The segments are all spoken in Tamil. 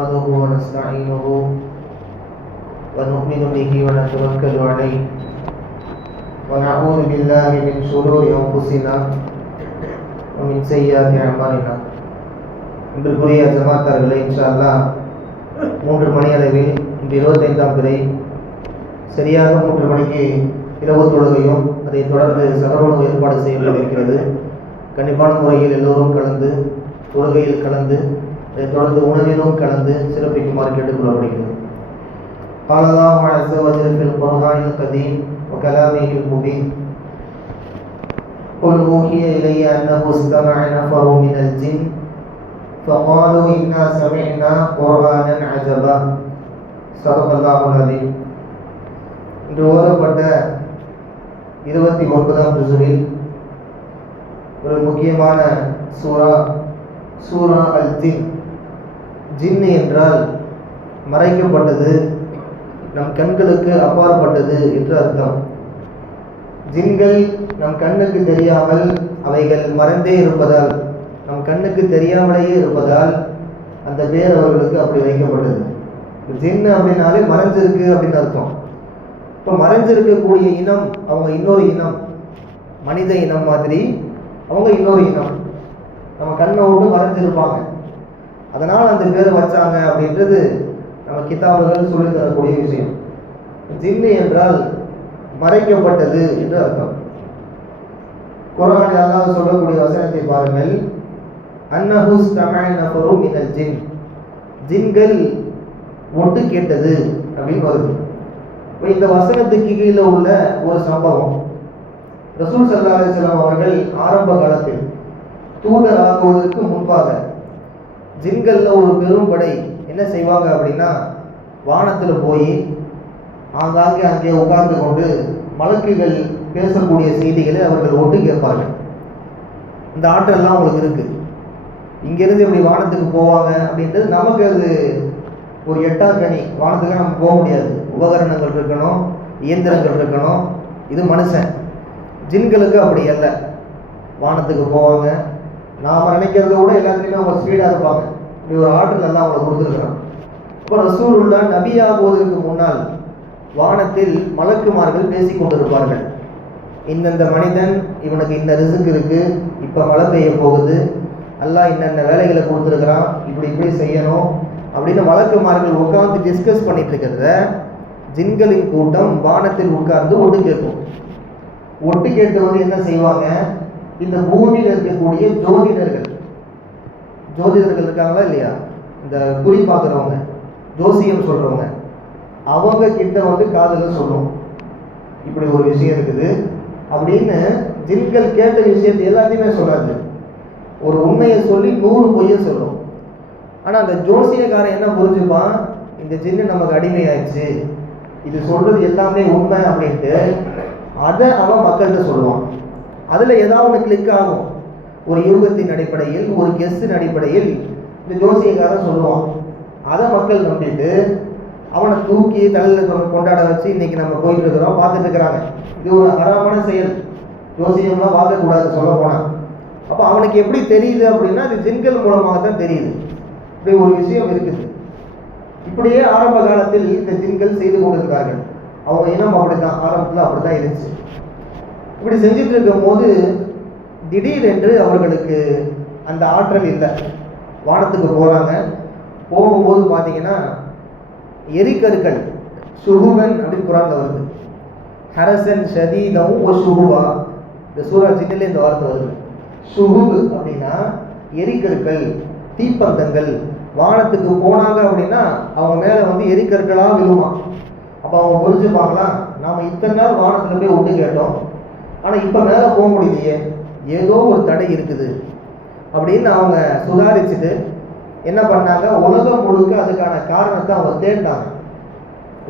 نحمده ونستعينه ونؤمن به ونتوكل عليه ونعوذ بالله من شرور أنفسنا ومن سيئات أعمالنا. இன்றைக்குரிய ஜமாத்தார்களை இன்ஷா அல்லாஹ் 3 மணி அளவில் இன்று 25ஆம் பிறை சரியாக 3 மணிக்கு இரவு தொழுகையும் அதைத் தொடர்ந்து சகரோடு ஏற்பாடு செய்யப்பட்டிருக்கிறது. கண்டிப்பான முறையில் எல்லோரும் கலந்து தொழுகையில் கலந்து அதைத் தொடர்ந்து உணவிலும் கலந்து சிறப்பிக்குமாறு கேட்டுக்கொள்ளப்படுகிறது. قال الله عز وجل في القرآن القديم وكلامه المبين قل أوحي إلي أنه استمع نفر من الجن فقالوا إنا سمعنا قرآنا عجبا صدق الله العظيم. இன்று ஓதப்பட்ட 29ஆம் ஜுஸுவில் ஒரு முக்கியமான சூரா அல் ஜின். ஜின் என்றால் மறைக்கப்பட்டது, நம் கண்களுக்கு அப்பாற்பட்டது என்று அர்த்தம். ஜின்கள் நம் கண்ணுக்கு தெரியாமல் அவைகள் மறைந்தே இருப்பதால், நம் கண்ணுக்கு தெரியாமலேயே இருப்பதால் அந்த பேர் அவர்களுக்கு அப்படி வைக்கப்பட்டது. ஜின் அப்படின்னாலே மறைஞ்சிருக்கு அப்படின்னு அர்த்தம். இப்போ மறைஞ்சிருக்கக்கூடிய இனம் அவங்க இன்னொரு இனம், மனித இனம் மாதிரி அவங்க இன்னொரு இனம், நம்ம கண்ணை விட்டு மறைஞ்சிருப்பாங்க. அதனால் அந்த பேரை வச்சாங்க அப்படின்றது நம்ம கிதாபுகள் சொல்லி தரக்கூடிய விஷயம். ஜின்னு என்றால் மறைக்கப்பட்டது என்று அர்த்தம். குர்ஆனில் அல்லாஹ் சொல்லக்கூடிய வசனத்தை பாருங்கள். அன்னஹு ஸ்தமஅ நஃபரு மினல் ஜின், ஜின்கள் ஒட்டு கேட்டது அப்படின்னு வருது. இந்த வசனத்துக்கு கீழே உள்ள ஒரு சம்பவம், ரசூல் ஸல்லல்லாஹு அலைஹி வஸல்லம் அவர்கள் ஆரம்ப காலத்தில் தூதர் ஆகுவதற்கு முன்பாக ஜின்கள்ல ஒரு பெரும் படை என்ன செய்வாங்க அப்படின்னா, வானத்தில் போய் ஆங்காங்கே அங்கே உட்கார்ந்து கொண்டு மலக்குகள் பேசக்கூடிய செய்திகளை அவர்கள் ஒட்டு கேட்பார்கள். இந்த ஆற்றல்லாம் அவங்களுக்கு இருக்கு. இங்கிருந்து இப்படி வானத்துக்கு போவாங்க அப்படின்றது நமக்கு அது ஒரு எட்டாக்கணி. வானத்துக்கு நம்ம போக முடியாது, உபகரணங்கள் இருக்கணும், இயந்திரங்கள் இருக்கணும். இது மனுஷன். ஜின்களுக்கு அப்படி அல்ல, வானத்துக்கு போவாங்க. நாம் நினைக்கிறத விட எல்லாத்துலேயுமே அவங்க ஸ்பீடாக இருப்பாங்க. இப்படி ஒரு ஆற்றல் எல்லாம் அவங்களை கொடுத்துருக்குறான். இப்போ ரசூலுல்லாஹ் நபியாகுவதற்கு முன்னால் வானத்தில் மலக்குமார்கள் பேசி கொண்டிருப்பார்கள். இந்தந்த மனிதன், இவனுக்கு இந்த ரிஸ்க் இருக்கு, இப்போ மழை பெய்ய போகுது, அல்லாஹ் இன்னென்ன வேலைகளை கொடுத்துருக்குறான், இப்படி இப்படி செய்யணும் அப்படின்னு மலக்குமார்கள் உட்கார்ந்து டிஸ்கஸ் பண்ணிட்டு இருக்கிறத ஜின்களின் கூட்டம் வானத்தில் உட்கார்ந்து ஒட்டு கேட்கும். ஒட்டு கேட்டு வந்து என்ன செய்வாங்க, இந்த பூமியில் இருக்கக்கூடிய ஜோதிடர்கள் இருக்காங்களா இல்லையா, இந்த குறி பார்க்குறவங்க, ஜோசியம் சொல்றவங்க, அவங்க கிட்ட வந்து காதல சொல்லும், இப்படி ஒரு விஷயம் இருக்குது அப்படின்னு. ஜின்கள் கேட்ட விஷயத்தை எல்லாத்தையுமே சொல்லாது, ஒரு உண்மையை சொல்லி 100 பொய்யை சொல்லும். ஆனால் அந்த ஜோசியக்காரன் என்ன புரிஞ்சுப்பான், இந்த ஜின்னு நமக்கு அடிமையாயிடுச்சு, இது சொல்றது எல்லாமே உண்மை அப்படின்ட்டு அதை அவன் மக்கள்கிட்ட சொல்லுவான். அதில் ஏதாவது ஒன்று கிளிக் ஆகும். ஒரு யூகத்தின் அடிப்படையில், ஒரு கெஸ்டின் அடிப்படையில் இந்த ஜோசியக்காரன் சொல்லுவான். அதை மக்கள் நம்பிட்டு அவனை தூக்கி தலையில் கொண்டாட வச்சு இன்னைக்கு நம்ம போயிட்டு இருக்கிறோம், பார்த்துட்டு இருக்கிறாங்க. இது ஒரு ஹராமான செயல், ஜோசியம்லாம் பார்க்கக்கூடாது சொல்ல போனால். அப்போ அவனுக்கு எப்படி தெரியுது அப்படின்னா, அது ஜின்கள் மூலமாக தான் தெரியுது. இப்படி ஒரு விஷயம் இருக்குது. இப்படியே ஆரம்ப காலத்தில் இந்த ஜின்கள் செய்து கொண்டிருக்கார்கள். அவங்க இனம் அப்படித்தான், ஆரம்பத்தில் அப்படித்தான் இருந்துச்சு. இப்படி செஞ்சுட்டு இருக்கும் போது திடீரென்று அவர்களுக்கு அந்த ஆற்றல் இல்லை. வானத்துக்கு போகிறாங்க. போகும்போது பார்த்தீங்கன்னா எரிக்கற்கள், சுகுவன் அப்படின்னு குரான்ல வருது. ஹரசன் ஷதீதம் ஒரு சுகுவா, இந்த சூரா ஜின்னிலே இந்த வார்த்தை வருது. சுகுபு அப்படின்னா எரிக்கற்கள், தீப்பந்தங்கள். வானத்துக்கு போனாங்க அப்படின்னா அவங்க மேலே வந்து எரிக்கற்களாக விழுமா. அப்போ அவங்க புரிஞ்சுப்பாங்களா, நாம் இத்தனை நாள் வானத்தில் போய் ஒட்டு கேட்டோம், ஆனால் இப்போ மேலே போக முடியலையே, ஏதோ ஒரு தடை இருக்குது அப்படின்னு அவங்க சுதாரிச்சுட்டு என்ன பண்ணாங்க, உலகம் முழுக்க அதுக்கான காரணத்தை அவங்க தேடினாங்க.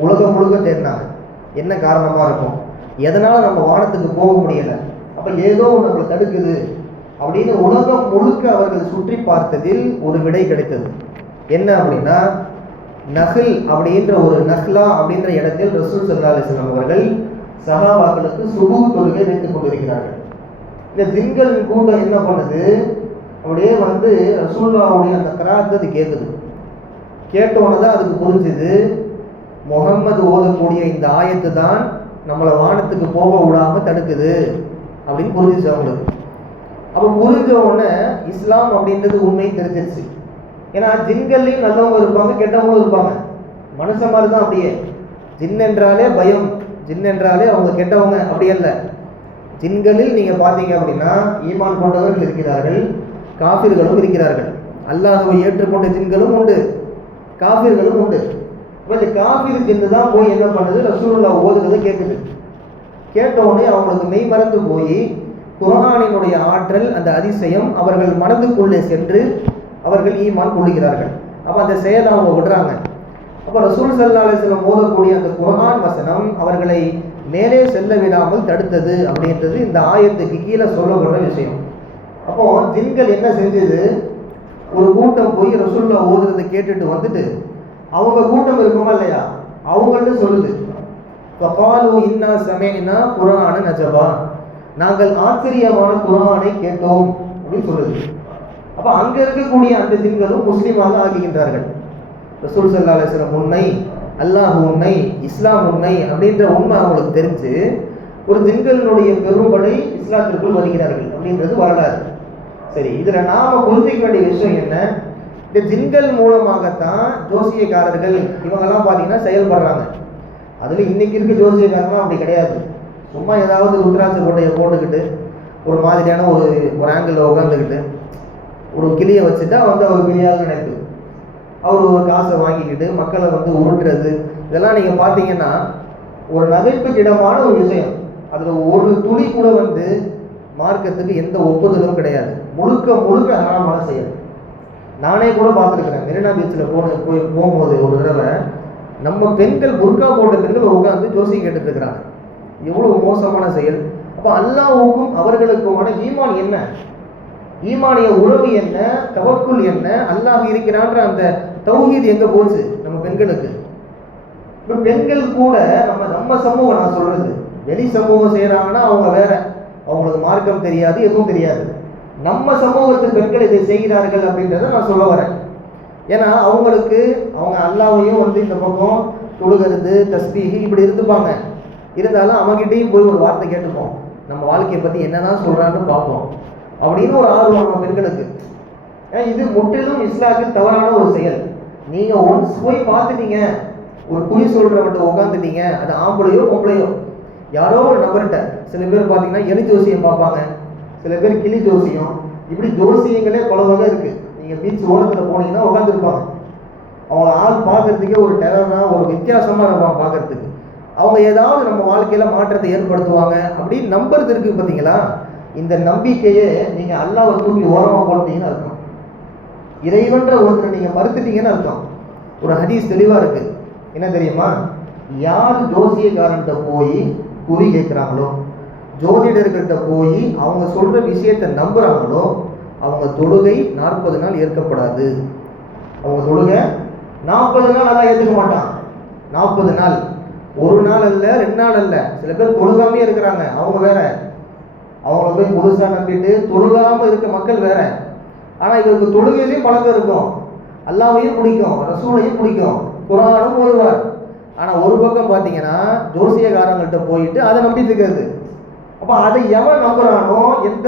உலகம் முழுக்க தேடினாங்க, என்ன காரணமாக இருக்கும், எதனால் நம்ம வானத்துக்கு போக முடியலை, அப்போ ஏதோ நம்மளை தடுக்குது அப்படின்னு உலகம் முழுக்க அவர்கள் சுற்றி பார்த்ததில் ஒரு விடை கிடைத்தது. என்ன அப்படின்னா, நஹில் அப்படின்ற ஒரு நஹ்லா அப்படின்ற இடத்தில் ரசூல் ஸல்லல்லாஹு அலைஹி வஸல்லம் அவர்கள் சஹாபாக்களுக்கு சுபூஹ் தொழுகை வைத்துக் கொண்டிருக்கிறார்கள். இந்த ஜின்களின் கூட்டம் என்ன பண்ணுது, அப்படியே வந்து ரசூலுல்லாஹ்வுடைய அந்த கிராத் அது கேட்குது. கேட்டோன்னு தான் அதுக்கு புரிஞ்சுது முகம்மது ஓதக்கூடிய இந்த ஆயத்து தான் நம்மளை வானத்துக்கு போக விடாமல் தடுக்குது அப்படின்னு புரிஞ்சிச்சு அவங்களுக்கு. அப்போ புரிஞ்ச உடனே இஸ்லாம் அப்படின்றது உண்மையை தெரிஞ்சிருச்சு. ஏன்னா ஜின்கள்லையும் நல்லவங்க இருப்பாங்க, கெட்டவங்களும் இருப்பாங்க. மனுஷன் மாதிரி தான். அப்படியே ஜின் என்றாலே பயம், ஜின் என்றாலே அவங்க கெட்டவங்க அப்படி அல்ல. ஜின்களில் நீங்கள் பார்த்தீங்க அப்படின்னா ஈமான் கொண்டவர்கள் இருக்கிறார்கள், காஃபிர்களும் இருக்கிறார்கள். அல்லாஹ்வை ஏற்றுக்கொண்ட ஜின்களும் உண்டு, காஃபிர்களும் உண்டு. இப்போ இந்த காஃபிர் ஜின்னு தான் போய் என்ன பண்ணுது, ரசூலுல்லாஹ் ஓதுறதை கேட்குது. கேட்டவுடனே அவங்களுக்கு மெய் மறந்து போய் குர்ஆனினுடைய ஆற்றல், அந்த அதிசயம் அவர்கள் மனதுக்குள்ளே சென்று அவர்கள் ஈமான் கொள்ளுகிறார்கள். அப்போ அந்த செயலை அவங்க விடுறாங்க. அப்போ ரசூல் ஸல்லல்லாஹு அலைஹி வஸல்லம் ஓதக்கூடிய அந்த குர்ஆன் வசனம் அவர்களை மேலே செல்ல விடாமல் தடுத்தது அப்படின்றது இந்த ஆயத்துக்கு கீழே சொல்லப்படுற விஷயம். அப்போ ஜின்கள் என்ன செஞ்சது, ஒரு கூட்டம் போய் ரசூலுல்லாஹ் ஓதுறதை கேட்டுட்டு வந்துட்டு அவங்க கூட்டம் இருக்குமா இல்லையா, அவங்கள்ட்ட சொல்லுது, ஃபகாலு இன்னா சமீனா குர்ஆனன் அஜபா, நாங்கள் ஆச்சரியமான குர்ஆனை கேட்டோம் அப்படின்னு சொல்லுது. அப்போ அங்கே இருக்கக்கூடிய அந்த ஜின்களும் முஸ்லீமாக ஆகின்றார்கள். ரசூல் ஸல்லல்லாஹு அலைஹி வஸல்லம் உண்மை, அல்லாஹ் உண்மை, இஸ்லாம் உண்மை அப்படின்ற உண்மை அவங்களுக்கு தெரிஞ்சு ஒரு ஜின்களினுடைய பெரும்படை இஸ்லாத்திற்குள் வருகிறார்கள் அப்படின்றது வரலாறு. சரி, இதில் நாம் புரிஞ்சிக்க வேண்டிய விஷயம் என்ன, இந்த ஜின்கள் மூலமாகத்தான் ஜோசியக்காரர்கள் இவங்கெல்லாம் பார்த்தீங்கன்னா செயல்படுறாங்க. அதில் இன்னைக்கு இருக்க ஜோசியக்காரங்களாம் அப்படி கிடையாது. சும்மா ஏதாவது ருத்ராட்ச கோட்டையை போட்டுக்கிட்டு ஒரு மாதிரியான ஒரு ஆங்கிளில் உட்காந்துக்கிட்டு ஒரு கிளியை வச்சுட்டா அவர் கிளியாக நினைப்பு, அவர் ஒரு காசை வாங்கிக்கிட்டு மக்களை உருட்டுறது, இதெல்லாம் நீங்கள் பார்த்தீங்கன்னா ஒரு நகைப்புக்கு இடமான ஒரு விஷயம். அதில் ஒரு துளி கூட மார்க்கத்துக்கு எந்த ஒப்புதலும் கிடையாது. முழுக்க முழுக்க ஹராமான செயல். நானே கூட பார்த்துருக்குறேன். மெரினா பீச்சில் போகும்போது ஒரு தடவை நம்ம பெண்கள் புர்கா போட்ட பெண்கள் உட்காந்து ஜோசியம் கேட்டுட்டு இருக்கிறாங்க. எவ்வளவு மோசமான செயல். அப்போ அல்லாஹ்வுக்கும் அவர்களுக்குமான ஈமான் என்ன, ஈமானிய உறவு என்ன, தவக்குல் என்ன, அல்லாஹ் இருக்கிறான்ற அந்த தௌஹீத் எங்க போச்சு நம்ம பெண்களுக்கு. இப்போ பெண்கள் கூட நம்ம சமூகம், நான் சொல்றது வெளி சமூகம் செய்யறாங்கன்னா அவங்க வேற, அவங்களுக்கு மார்க்கம் தெரியாது, எதுவும் தெரியாது. நம்ம சமூகத்து பெண்கள் இதை செய்கிறார்கள் அப்படின்றத நான் சொல்ல வரேன். ஏன்னா அவங்க அல்லாஹ்வையும் இந்த பக்கம் தொழுகிறது, தஸ்பீஹ் இப்படி இருந்துப்பாங்க. இருந்தாலும் அவங்ககிட்டையும் போய் ஒரு வார்த்தை கேட்டுப்போம், நம்ம வாழ்க்கையை பற்றி என்னதான் சொல்கிறான்னு பார்ப்போம் அப்படின்னு ஒரு ஆர்வம் நம்ம பெண்களுக்கு. இது முற்றிலும் இஸ்லாத்தில் தவறான ஒரு செயல். நீங்கள் ஒன்ஸ் போய் பார்த்துட்டீங்க, ஒரு குறி சொல்கிறவன்ட்ட உட்காந்துட்டீங்க, அது ஆம்பளையோ பொம்பளையோ யாரோ ஒரு நபர்கிட்ட. சில பேர் பார்த்தீங்கன்னா எலி ஜோசியம் பார்ப்பாங்க, சில பேர் கிளி ஜோசியம், இப்படி ஜோசியங்களே பல வகை இருக்குது. நீங்கள் பீச் ஓரத்தில் போனீங்கன்னா உட்காந்துருப்பாங்க. அவங்க ஆள் பார்க்கறதுக்கே ஒரு டெரராக, ஒரு வித்தியாசமாக இருப்பாங்க பார்க்கறதுக்கு. அவங்க ஏதாவது நம்ம வாழ்க்கையில் மாற்றத்தை ஏற்படுத்துவாங்க அப்படின்னு நம்புறது இருக்குது பார்த்தீங்களா. இந்த நம்பிக்கையே நீங்கள் அல்லாஹ்வை தூக்கி ஓரமாக போட்டீங்கன்னு அர்த்தம். இறைவன்ற ஒருத்தரை நீங்கள் மறுத்துட்டீங்கன்னு அர்த்தம். ஒரு ஹதீஸ் தெளிவாக இருக்குது. என்ன தெரியுமா, யார் ஜோசியக்காரன்கிட்ட போய் குறி கேட்குறாங்களோ, ஜோதிடர்கிட்ட போய் அவங்க சொல்கிற விஷயத்தை நம்புகிறாங்களோ, அவங்க தொழுகை 40 நாள் ஏற்கப்படாது. அவங்க தொழுகை 40 நாள் நல்லா ஏற்றுக்க மாட்டான். 40 நாள், ஒரு நாள் அல்ல, 2 நாள் அல்ல. சில பேர் தொழுகாமே இருக்கிறாங்க, அவங்க வேற. அவங்கள போய் முழுசாக நம்பிட்டு தொழுகாமல் இருக்க மக்கள் வேற. ஆனால் இவருக்கு தொழுகையிலையும் பழக்கம் இருக்கும், அல்லாஹ்வையும் பிடிக்கும், ரசூலையும் பிடிக்கும், குர்ஆனும் ஓதுவார். ஆனால் ஒரு பக்கம் பார்த்தீங்கன்னா ஜோசியக்காரங்கள்ட்ட போயிட்டு அதை நம்பிட்டு இருக்கிறது. அப்போ அதை எவன் நம்புறானோ, எந்த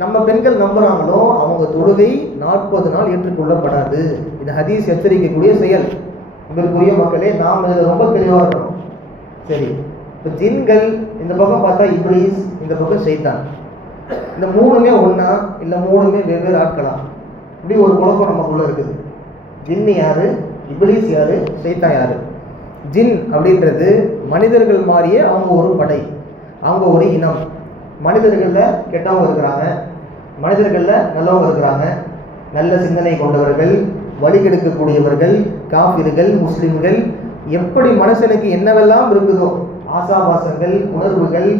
நம்ம பெண்கள் நம்புறாங்களோ, அவங்க தொழுகை 40 நாள் ஏற்றுக்கொள்ளப்படாது. இது ஹதீஸ் எச்சரிக்கக்கூடிய செயல். உங்களுக்குரிய மக்களே, நாம் இதில் ரொம்ப தெளிவாக இருக்கணும். சரி, இப்போ ஜின்கள் இந்த பக்கம் பார்த்தா இப்லீஸ், இந்த பக்கம் ஷைத்தான். இந்த மூணுமே ஒன்றா இல்லை மூணுமே வெவ்வேறு ஆட்களா? இப்படி ஒரு குழப்பம் நமக்குள்ளே இருக்குது. ஜின்னு யாரு, இப்லீஸ் யாரு, ஷைத்தான் யாரு? ஜின் அப்படின்றது மனிதர்கள் மாதிரியே அவங்க ஒரு படை, அவங்க ஒரு இனம். மனிதர்களில் கெட்டவங்க இருக்கிறாங்க, மனிதர்களில் நல்லவங்க இருக்கிறாங்க. நல்ல சிந்தனை கொண்டவர்கள், வழிகெடுக்கக்கூடியவர்கள், காஃபிர்கள், முஸ்லிம்கள், எப்படி மனுஷனுக்கு என்னவெல்லாம் இருக்குதோ, ஆசாபாசங்கள், உணர்வுகள்,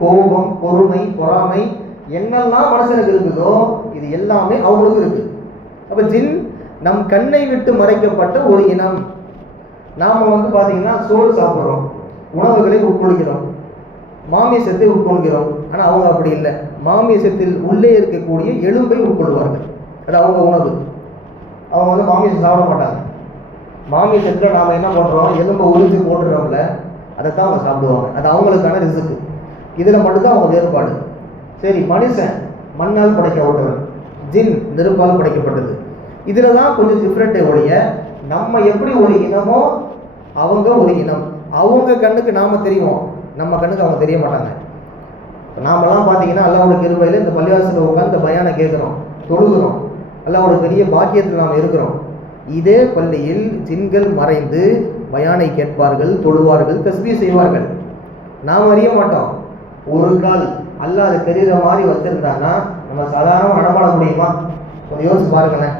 கோபம், பொறுமை, பொறாமை, என்னெல்லாம் மனுஷனுக்கு இருக்குதோ இது எல்லாமே அவங்களுக்கு இருக்கு. அப்போ ஜின் நம் கண்ணை விட்டு மறைக்கப்பட்ட ஒரு இனம். நாம் பார்த்தீங்கன்னா சோறு சாப்பிட்றோம், உணவுகளை உட்கொள்கிறோம், மாமிசத்தை உட்கொள்கிறோம். ஆனால் அவங்க அப்படி இல்லை. மாமிசத்தில் உள்ளே இருக்கக்கூடிய எலும்பை உட்கொள்வார்கள், அது அவங்க உணவு. அவங்க மாமிசம் சாப்பிட மாட்டாங்க. மாமிசத்தில் நாம் என்ன பண்ணுறோம், எலும்பை உறிஞ்சி போட்டுறோம்ல, அதை தான் அவங்க சாப்பிடுவாங்க. அது அவங்களுக்கான ரிசுக்கு. இதில் மட்டும்தான் அவங்க வேறுபாடு. சரி, மனுஷன் மண்ணால் படைக்கப்பட்டவன், ஜின் நெருப்பால் படைக்கப்பட்டது. இதில் தான் கொஞ்சம் டிஃப்ரெண்ட்டே ஒழிய, நம்ம எப்படி ஒரு இனமோ அவங்க ஒரு இனம். அவங்க கண்ணுக்கு நாம் தெரியும், நம்ம கண்ணுக்கு அவங்க தெரிய மாட்டாங்க. நாமெல்லாம் பார்த்தீங்கன்னா அல்லாவோட கிருபையில் இந்த பள்ளிவாசலில் உட்காந்து பயானை கேட்குறோம், தொழுகிறோம், அல்லாவோட பெரிய பாக்கியத்தில் நாம் இருக்கிறோம். இதே பள்ளியில் ஜின்கள் மறைந்து பயானை கேட்பார்கள், தொழுவார்கள், தஸ்பீ செய்வார்கள். நாம் அறிய மாட்டோம். ஒரு கால் அல்லாஹ் அது தெரிகிற மாதிரி வச்சுருந்தாங்கன்னா நம்ம சாதாரணமாக நடமாட முடியுமா? கொஞ்சம் யோசிச்சு பாருங்களேன்.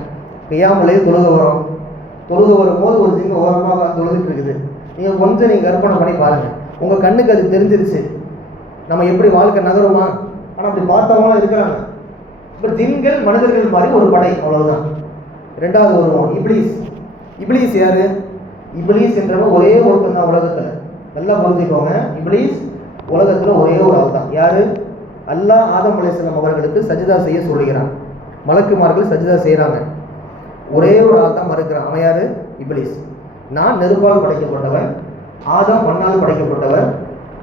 கியாமலே தொழுக வரும், தொழுக வரும்போது ஒரு ஜின் ஓரமாக தொழுதுட்டு இருக்குது. நீங்கள் கொஞ்சம் கற்பனை பண்ணி பாருங்கள். உங்கள் கண்ணுக்கு அது தெரிஞ்சிருச்சு, நம்ம எப்படி வாழ்க்கை நகருமா? ஆனால் அப்படி பார்த்தவங்களாம் இருக்கிறாங்க. இப்போ ஜின்கள் மனிதர்கள் மாதிரி ஒரு படை, அவ்வளவுதான். ரெண்டாவது வருவோம் இப்ளீஸ். இப்ளீஸ் யாரு? இப்ளீஸ் என்றவன் ஒரே ஒருத்தன் தான் உலகத்தில். நல்லா புரிஞ்சுக்கோங்க, இப்ளீஸ் உலகத்தில் ஒரே ஒரு ஆள் தான். யாரு? அல்லாஹ் ஆதம் அலைஹிஸ்ஸலாம் அவர்களுக்கு சஜிதா செய்ய சொல்லுகிறான். மலக்குமார்கள் சஜிதா செய்கிறாங்க. ஒரே ஒரு ஆள் தான் மறுக்கிறான். அவன் யாரு? இப்ளீஸ். நான் நெருப்பால் படைக்கப்பட்டவன், ஆதம் மண்ணால் படைக்கப்பட்டவர்,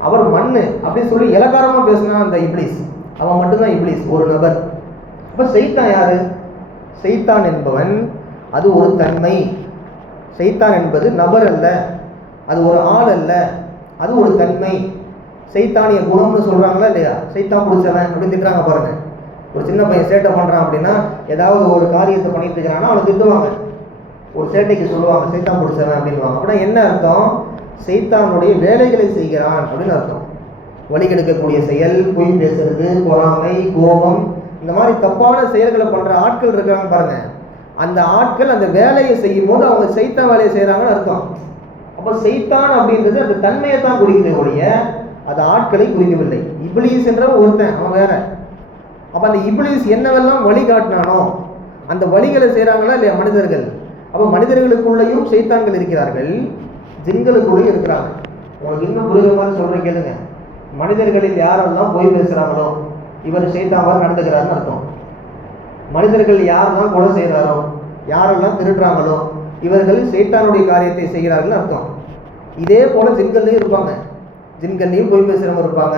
அவர் மண்ணு அப்படின்னு சொல்லி இலக்காரமாக பேசினா அந்த இப்ளீஸ். அவன் மட்டும்தான் இப்ளீஸ், ஒரு நபர். அப்போ சைத்தான் யாரு? சைத்தான் என்பவன் அது ஒரு தன்மை. சைத்தான் என்பது நபர் அல்ல, அது ஒரு ஆள் அல்ல, அது ஒரு தன்மை. சைத்தானிய குணம்னு சொல்றாங்களா இல்லையா? சைத்தான் பிடிச்சவன் அப்படின்னு திட்டுறாங்க பாருங்க. ஒரு சின்ன பையன் சேட்டை பண்றான் அப்படின்னா, ஏதாவது ஒரு காரியத்தை பண்ணிட்டு இருக்கிறான்னா அவனை திட்டுவாங்க. ஒரு சேட்டைக்கு சொல்லுவாங்க சைத்தான் பிடிச்சவன் அப்படின்வாங்க. அப்படின்னா என்ன அர்த்தம்? சைத்தானுடைய வேலைகளை செய்கிறான் அப்படின்னு அர்த்தம். வழி கெடுக்கக்கூடிய செயல், பொய் பேசுறது, பொறாமை, கோபம், இந்த மாதிரி தப்பான செயல்களை பண்ற ஆட்கள் இருக்கிறாங்க பாருங்க. அந்த ஆட்கள் அந்த வேலையை செய்யும் போது அவங்க சைத்தான் வேலையை செய்யறாங்கன்னு அர்த்தம். அப்போ சைத்தான் அப்படின்றது அந்த தன்மையை தான் குறிக்குது ஒழிய அது ஆட்களை குறிக்கவில்லை. இப்ளீஸ் என்ற ஒருத்தன், அவன் வேற. அப்ப அந்த இப்ளீஸ் என்னவெல்லாம் வழிகாட்டினானோ அந்த வழிகளை செய்யறாங்களா இல்லையா மனிதர்கள்? அப்போ மனிதர்களுக்குள்ளேயும் சைத்தான்கள் இருக்கிறார்கள், ஜின்களுக்குள்ளேயும் இருக்கிறாங்க. உங்களுக்கு இன்னும் புரியுற மாதிரி சொல்றேன் கேளுங்க. மனிதர்களில் யாரெல்லாம் பொய் பேசுறாங்களோ இவர் சைத்தான்வாக நடந்துக்கிறாருன்னு அர்த்தம். மனிதர்கள் யாரெல்லாம் கொலை செய்கிறாரோ, யாரெல்லாம் திருடுறாங்களோ இவர்கள் சைத்தானுடைய காரியத்தை செய்கிறார்கள் அர்த்தம். இதே போல ஜின்கள்லையும் இருப்பாங்க. ஜின்கள்லையும் பொய் பேசுகிறவங்க இருப்பாங்க,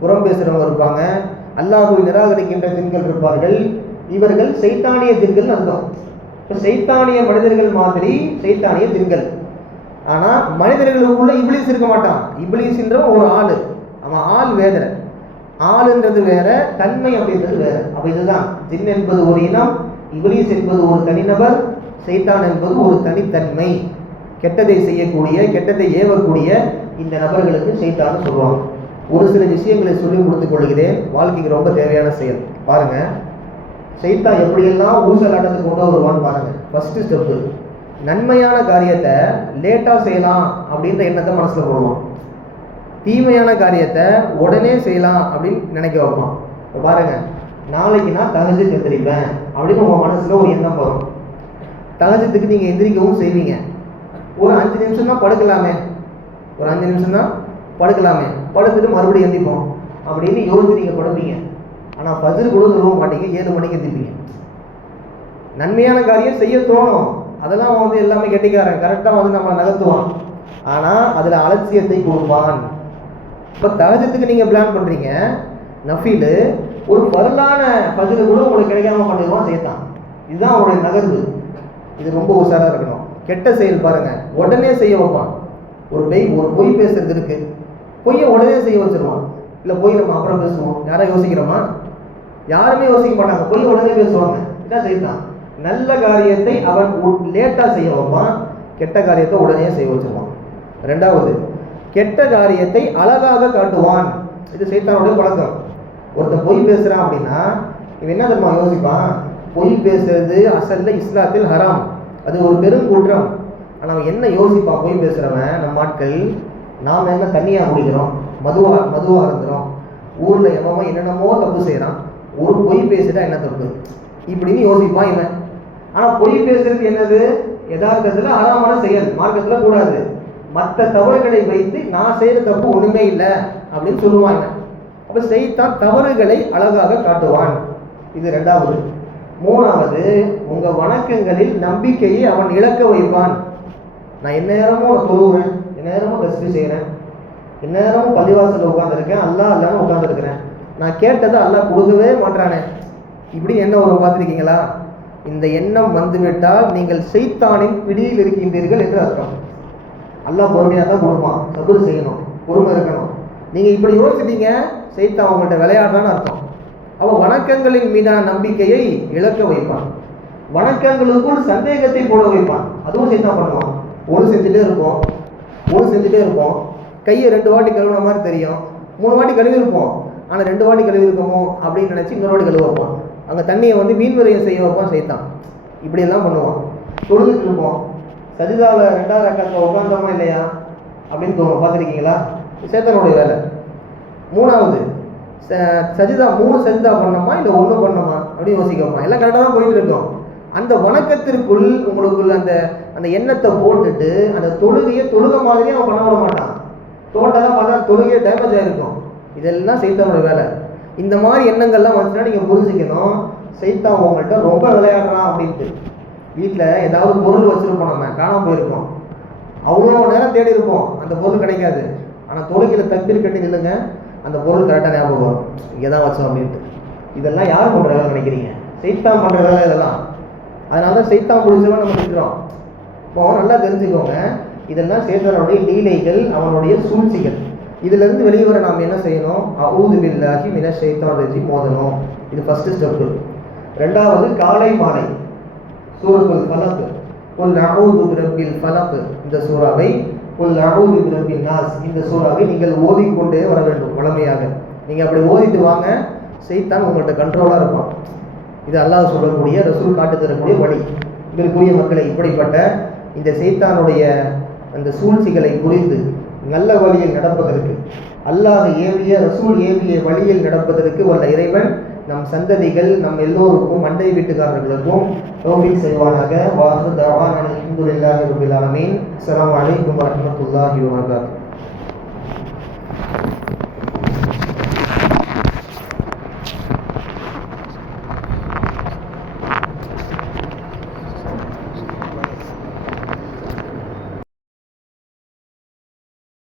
புறம் பேசுகிறவங்க இருப்பாங்க, அல்லாஹ்வை நிராகரிக்கின்ற ஜின்கள் இருப்பார்கள். இவர்கள் சைத்தானிய ஜின்கள் அர்த்தம். இப்போ சைத்தானிய மனிதர்கள் மாதிரி சைத்தானிய ஜின்கள். ஆனால் மனிதர்களுக்குள்ள இப்ளீஸ் இருக்க மாட்டான். இப்ளீஸ்ன்ற ஒரு ஆள், அவன் ஆள் வேற. ஆளுன்றது வேற, தன்மை அப்படின்றது வேற. அப்போ இதுதான் ஜின் என்பது ஒரு இனம், இப்ளீஸ் என்பது ஒரு தனிநபர், சைத்தான் என்பது ஒரு தனித்தன்மை. கெட்டதை செய்யக்கூடிய, கெட்டதை ஏவக்கூடிய இந்த நபர்களுக்கு சைத்தான்னு சொல்லுவாங்க. ஒரு சில விஷயங்களை சொல்லி கொடுத்துக் கொள்கிறேன், வாழ்க்கைக்கு ரொம்ப தேவையான செயல். பாருங்க, சைத்தான் எப்படியெல்லாம் ஊசலாட்டத்துக்கு கொண்டு வருவான்னு பாருங்க. ஃபர்ஸ்ட் ஸ்டெப்பு, நன்மையான காரியத்தை லேட்டாக செய்யலாம் அப்படின்ற எண்ணத்தை மனசில் போடுவான். தீமையான காரியத்தை உடனே செய்யலாம் அப்படின்னு நினைக்க வைப்பான். இப்போ பாருங்க, நாளைக்கு நான் தஹஜ்ஜுத் எந்திரிப்பேன் அப்படின்னு உங்கள் மனசில் ஒரு எண்ணம் வரும். தஹஜ்ஜுத்துக்கு நீங்கள் எந்திரிக்கவும் செய்வீங்க. ஒரு 5 நிமிஷம் தான் படுக்கலாமே, ஒரு 5 நிமிஷம் தான் படுக்கலாமே, படுத்துட்டு மறுபடியும் எந்திப்போம் அப்படின்னு யோசிச்சு நீங்கள் படுப்பீங்க. ஆனால் ஃபஜ்ர் கூட சொல்ல மாட்டீங்க, 7 மணிக்கு எந்திப்பீங்க. நன்மையான காரியம் செய்ய தோணும், அதெல்லாம் வந்து எல்லாமே கெட்டிக்காரன் கரெக்டாக வந்து நம்ம நகர்த்துவான். ஆனால் அதில் அலட்சியத்தை கொடுப்பான். இப்போ தஹஜ்ஜுத்துக்கு நீங்கள் பிளான் பண்ணுறீங்க, நஃபீலு ஒரு பரலான ஃபஜ்ர் கூட உங்களுக்கு கிடைக்காம பண்ணிடுவான் சைத்தான். இதுதான் அவனுடைய நகர்வு. இது ரொம்ப உஷாராக இருக்கணும். கெட்ட செயல் பாருங்க, உடனே செய்ய வைப்பான். ஒரு பொய் பேசுறது இருக்கு, பொய்யை உடனே செய்ய வச்சிருவான். இல்லை பொய் நம்ம அப்புறம் பேசுவோம், யாரும் யோசிக்கிறோமா? யாருமே யோசிக்க மாட்டாங்க, பொய் உடனே பேசுவாங்க. இதான் சைத்தான். நல்ல காரியத்தை அவன் லேட்டாக செய்ய வைப்பான், கெட்ட காரியத்தை உடனே செய்ய வச்சிருவான். ரெண்டாவது, கெட்ட காரியத்தை அழகாக காட்டுவான். இது சைத்தானுடைய பழக்கம். ஒருத்தன் பொய் பேசுறான் அப்படின்னா இவன் என்ன தெரியுமா யோசிப்பான்? பொய் பேசுறது அசல்ல இஸ்லாத்தில் ஹராம், அது ஒரு பெருங்குற்றம். ஆனால் அவன் என்ன யோசிப்பான்? பொய் பேசுகிறவன், நம்ம ஆட்கள், நாம் என்ன தண்ணியாக குடிக்கிறோம், மதுவாக இருந்துடும், ஊரில் எவன் என்னென்னமோ தப்பு செய்கிறான், ஒரு பொய் பேசுகிறா என்ன தப்பு இப்படின்னு யோசிப்பான் இவன். ஆனால் பொய் பேசுறது என்னது? யதார்த்தத்தில் ஹராமான செயல், மார்க்கத்தில் கூடாது. மற்ற தவறுகளை வைத்து நான் செய்கிற தப்பு ஒன்றுமே இல்லை அப்படின்னு சொல்லுவாங்க. அப்போ சைத்தான் தவறுகளை அழகாக காட்டுவான். இது ரெண்டாவது. மூணாவது, உங்கள் வணக்கங்களில் நம்பிக்கையை அவன் இழக்க வைப்பான். நான் எந்நேரமும் தொழுவேன், எந்நேரமும் தஸ்பீஹ் செய்கிறேன், எந்நேரமும் பள்ளிவாசலில் உட்காந்துருக்கேன், அல்லாஹ் இல்லாமல் உட்காந்துருக்கிறேன், நான் கேட்டதை அல்லாஹ் கொடுக்கவே மாட்டானே, இப்படி எண்ணம் வரும். பார்த்துருக்கீங்களா? இந்த எண்ணம் வந்துவிட்டால் நீங்கள் ஷைத்தானின் பிடியில் இருக்கின்றீர்கள் என்று அர்த்தம். அல்லாஹ் பொறுமையாக தான் கொடுப்பான், சபர் செய்யணும், பொறுமை இருக்கணும். நீங்கள் இப்படி யோசிச்சிட்டீங்க, ஷைத்தான் உங்கள்கிட்ட விளையாடுறான்னு அர்த்தம். அவன் வணக்கங்களின் மீதான நம்பிக்கையை இழக்க வைப்பான், வணக்கங்களுக்குள் சந்தேகத்தை போட வைப்பான். அதுவும் ஷைத்தான் பண்ணுவான். ஒரு செஞ்சுட்டே இருப்போம், கையை 2 வாட்டி கழுவுன மாதிரி தெரியும், 3 வாட்டி கழுவி இருப்போம், ஆனால் 2 வாட்டி கழுவி இருக்கமோ அப்படின்னு நினச்சி இன்னொரு வாட்டி கழுவ வைப்பான். அங்கே தண்ணியை வந்து வீண்வரையும் செய்ய வைப்பான் ஷைத்தான். இப்படியெல்லாம் பண்ணுவான். தொழுதுட்டு இருப்போம், சஜிதாவில் 2வது ரக்காத்துல உட்காந்தோமா இல்லையா அப்படின்னு தோணும். பார்த்துருக்கீங்களா? ஷைத்தானுடைய வேலை. 3வது சஜிதா 3 சஜிதா பண்ணோமா இல்லை 1 பண்ணோமா அப்படின்னு யோசிக்க வைப்பான். எல்லாம் கரெக்டாக தான் போயிட்டு இருக்கோம். அந்த வணக்கத்திற்குள் உங்களுக்குள்ள அந்த எண்ணத்தை போட்டுட்டு அந்த தொழுகையை தொழுக மாதிரியே அவன் பண்ண விட மாட்டான். தோட்டெல்லாம் பார்த்தா தொழுகையை டேமேஜ் ஆகிருக்கும். இதெல்லாம் சைத்தானோட வேலை. இந்த மாதிரி எண்ணங்கள்லாம் வந்துச்சுன்னா நீங்கள் புரிஞ்சுக்கணும், சைத்தான் உங்கள்கிட்ட ரொம்ப விளையாடுறான் அப்படின்ட்டு. வீட்டில் ஏதாவது பொருள் வச்சுருப்போம், நம்ம காணாமல் போயிருக்கோம், அவ்வளோ நேரம் தேடி இருப்போம், அந்த பொருள் கிடைக்காது. ஆனால் தொழுகையில் தக்பீர் கட்டி நில்லுங்க, அந்த பொருள் கரெக்டாக ஞாபகம் வரும், இங்கே தான் வச்சோம் அப்படின்ட்டு. இதெல்லாம் யார் பண்ணுற வேலை நினைக்கிறீங்க? சைத்தான் பண்ணுற வேலை இதெல்லாம். அதனால தான் சைத்தான் பிடிச்சவன் நம்ம நிற்கிறோம். இப்போ நல்லா தெரிஞ்சுக்கோங்க, இதெல்லாம் சைத்தானுடைய லீலைகள், அவனுடைய சூழ்ச்சிகள். இதிலிருந்து வெளிவர நாம் என்ன செய்யணும்? அஊது பில்லாஹி மினஷ் ஷைத்தானிர் ரஜீம் மோதணும். இது ஃபர்ஸ்ட் ஸ்டெப்பு. 2வது காலை மாலை சூரத்துல் ஃபலக், குல் அஊது பிரப்பில் ஃபலக் இந்த சூறாவை, குல் அஊது பிரப்பின் நாஸ் இந்த சூறாவை நீங்கள் ஓதிக்கொண்டே வர வேண்டும் வழமையாக. நீங்கள் அப்படி ஓதிட்டு வாங்க, சைத்தான் உங்கள்கிட்ட கண்ட்ரோலாக இருப்பான். இது அல்லாஹ் சொல்லக்கூடிய, ரசூல் காட்டு தரக்கூடிய வழி. இதற்குரிய மக்களை இப்படிப்பட்ட இந்த சைத்தானுடைய அந்த சூழ்ச்சிகளை புரிந்து நல்ல வழியில் நடப்பதற்கு, அல்லாஹ் ஏவிய ரசூல் ஏவிய வழியில் நடப்பதற்கு வல்ல இறைவன் நம் சந்ததிகள், நம் எல்லோருக்கும், அண்டை வீட்டுக்காரர்களுக்கும் தௌஃபீக் செய்வானாக. வாஹிரு தஅவானா அல்ஹம்துலில்லாஹி ரப்பில் ஆலமீன். அஸ்ஸலாமு அலைக்கும் வரஹ்மத்துல்லாஹி வபரகாத்துஹு.